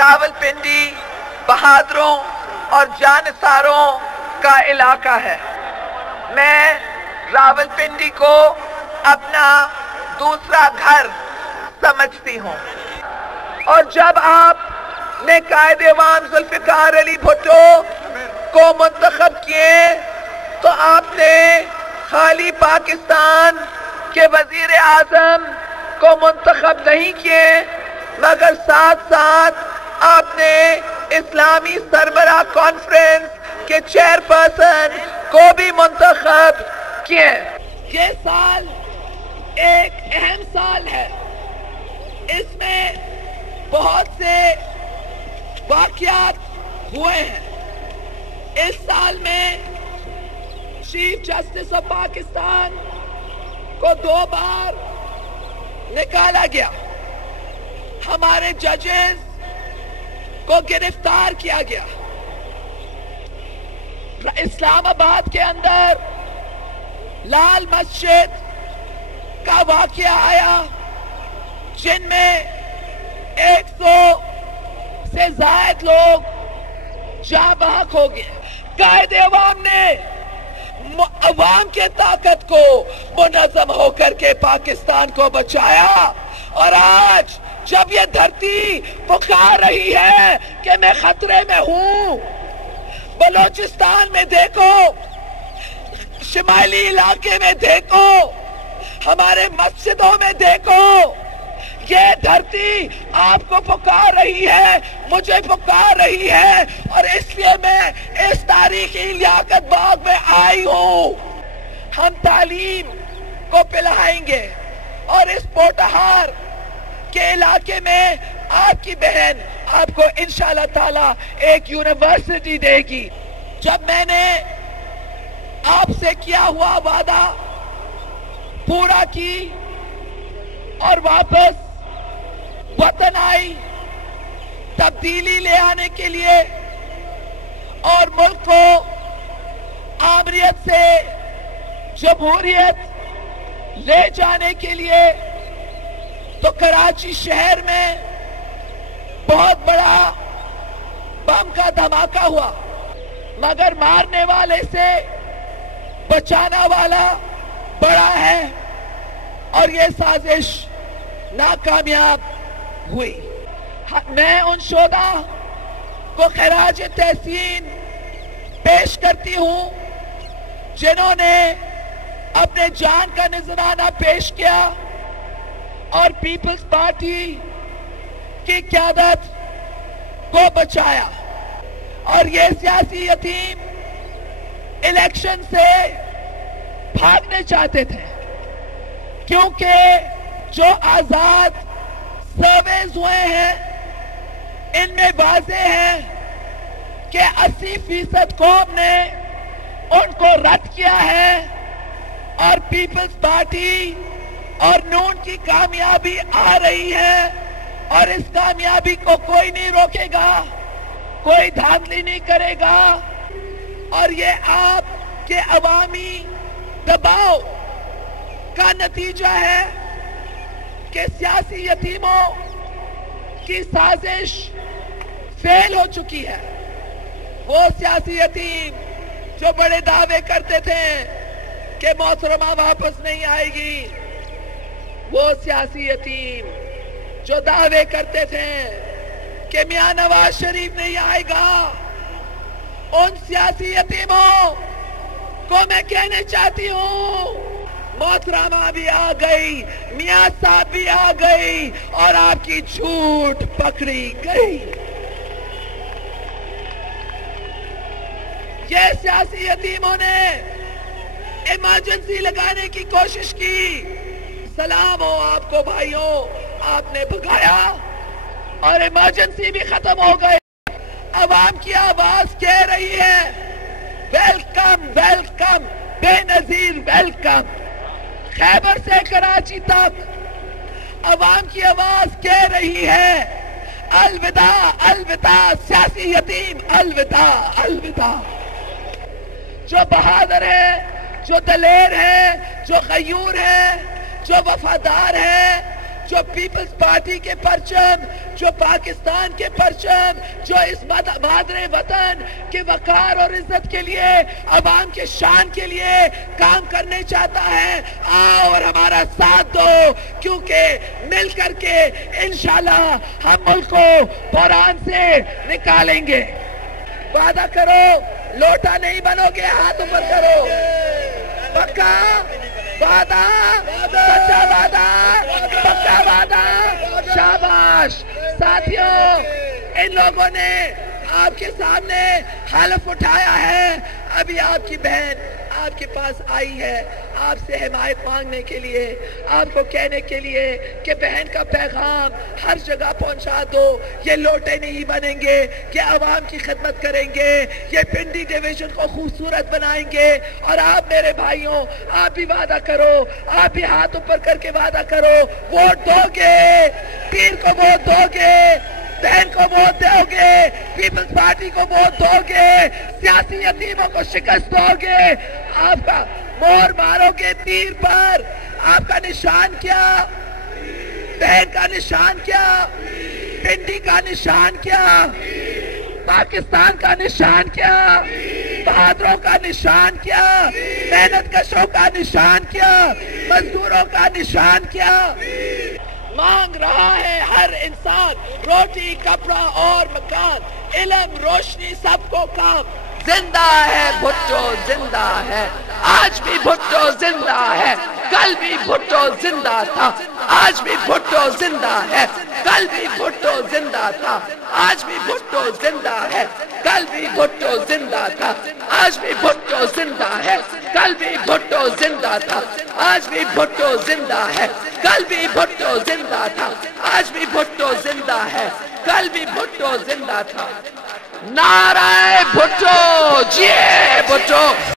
راولپنڈی بہادروں اور جانثاروں کا علاقہ ہے۔ میں راولپنڈی کو اپنا دوسرا گھر سمجھتی ہوں، اور جب آپ نے قائد عوام ذوالفقار علی بھٹو کو منتخب کیے تو آپ نے خالی پاکستان کے وزیر اعظم کو منتخب نہیں کیے، مگر ساتھ ساتھ آپ نے اسلامی سربراہ کانفرنس کے چیئرپرسن کو بھی منتخب کیے۔ یہ سال ایک اہم سال ہے، اس میں بہت سے واقعات ہوئے ہیں۔ اس سال میں چیف جسٹس آف پاکستان کو 2 بار نکالا گیا، ہمارے ججز کو گرفتار کیا گیا، اسلام آباد کے اندر لال مسجد کا واقعہ آیا جن میں 100 سے زائد لوگ جاں بحق ہو گئے۔ قائد عوام نے عوام کے طاقت کو منظم ہو کر کے پاکستان کو بچایا، اور آج جب یہ دھرتی پکار رہی ہے کہ میں خطرے میں ہوں، بلوچستان میں دیکھو، شمالی علاقے میں دیکھو، ہمارے مسجدوں میں دیکھو، یہ دھرتی آپ کو پکار رہی ہے، مجھے پکار رہی ہے، اور اس لیے میں اس تاریخی لیاقت باغ میں آئی ہوں۔ ہم تعلیم کو پلائیں گے، اور اس پوٹہار کے علاقے میں آپ کی بہن آپ کو انشاءاللہ تعالی ایک یونیورسٹی دے گی۔ جب میں نے آپ سے کیا ہوا وعدہ پورا کی اور واپس وطن آئی تبدیلی لے آنے کے لیے اور ملک کو آمریت سے جمہوریت لے جانے کے لیے، تو کراچی شہر میں بہت بڑا بم کا دھماکہ ہوا، مگر مارنے والے سے بچانا والا بڑا ہے، اور یہ سازش ناکامیاب ہوئی۔ میں ان شہداء کو خراج تحسین پیش کرتی ہوں جنہوں نے اپنے جان کا نذرانہ پیش کیا اور پیپلز پارٹی کی قیادت کو بچایا، اور یہ سیاسی یتیم الیکشن سے بھاگنے چاہتے تھے، کیونکہ جو آزاد سرویز ہوئے ہیں ان میں واضح ہے کہ 80% قوم نے ان کو رد کیا ہے، اور پیپلز پارٹی اور نون کی کامیابی آ رہی ہے، اور اس کامیابی کو کوئی نہیں روکے گا، کوئی دھاندلی نہیں کرے گا، اور یہ آپ کے عوامی دباؤ کا نتیجہ ہے کہ سیاسی یتیموں کی سازش فیل ہو چکی ہے۔ وہ سیاسی یتیم جو بڑے دعوے کرتے تھے کہ محترمہ واپس نہیں آئے گی، وہ سیاسی یتیم جو دعوے کرتے تھے کہ میاں نواز شریف نہیں آئے گا، ان سیاسی یتیموں کو میں کہنا چاہتی ہوں محترمہ بھی آ گئی، میاں صاحب بھی آ گئی، اور آپ کی جھوٹ پکڑی گئی۔ یہ سیاسی یتیموں نے ایمرجنسی لگانے کی کوشش کی، سلام ہو آپ کو بھائیوں، آپ نے بھگایا اور ایمرجنسی بھی ختم ہو گئی۔ عوام کی آواز کہہ رہی ہے ویلکم ویلکم، بے نظیر ویلکم۔ خیبر سے کراچی تک عوام کی آواز کہہ رہی ہے الوداع الوداع سیاسی یتیم، الوداع الوداع۔ جو بہادر ہے، جو دلیر ہے، جو غیور ہے، جو وفادار ہے، جو پیپلز پارٹی کے پرچم، جو پاکستان کے پرچم، جو اس مادر وطن کے وقار اور عزت کے لیے، عوام کے شان کے لیے کام کرنے چاہتا ہے، آؤ اور ہمارا ساتھ دو، کیونکہ مل کر کے انشاءاللہ ہم ملک کو بحران سے نکالیں گے۔ وعدہ کرو، لوٹا نہیں بنو گے، ہاتھ اوپر کرو، پکا وعدہ، سچا وعدہ، پکا وعدہ، شاباش ساتھیوں، ان لوگوں نے آپ کے سامنے حلف اٹھایا ہے، ابھی آپ کی بہن آپ کے پاس آئی ہے آپ سے حمایت مانگنے کے لیے، آپ کو کہنے کے لیے کہ بہن کا پیغام ہر جگہ پہنچا دو، یہ لوٹے نہیں بنیں گے، یہ عوام کی خدمت کریں گے، یہ پنڈی ڈویژن کو خوبصورت بنائیں گے۔ اور آپ میرے بھائیوں، آپ بھی وعدہ کرو، آپ بھی ہاتھ اوپر کر کے وعدہ کرو، ووٹ دو گے، پیر کو ووٹ دو گے، بہن کو ووٹ دو گے، پیپلز پارٹی کو ووٹ دو گے، سیاسی یتیموں کو شکست دو گے، آپ کا مور مارو گے تیر پر، آپ کا نشان کیا، بہن کا نشان کیا، پنڈی کا نشان کیا، پاکستان کا نشان کیا، بہادروں کا نشان کیا، محنت کشوں کا نشان کیا، مزدوروں کا نشان کیا۔ مانگ رہا ہے ہر انسان روٹی، کپڑا اور مکان، علم، روشنی، سب کو کام۔ زندہ ہے بھٹو، زندہ ہے، آج بھی بھٹو زندہ ہے، کل بھی بھٹو زندہ تھا، آج بھی بھٹو زندہ ہے، کل بھی بھٹو زندہ تھا، آج بھی بھٹو زندہ ہے، کل بھی بھٹو زندہ تھا، آج بھی بھٹو زندہ ہے، کل بھی بھٹو زندہ تھا، آج بھی بھٹو زندہ ہے، کل بھی بھٹو زندہ تھا، آج بھی بھٹو زندہ ہے، کل بھی بھٹو زندہ تھا۔ نعرہ بھٹو، جی بھٹو۔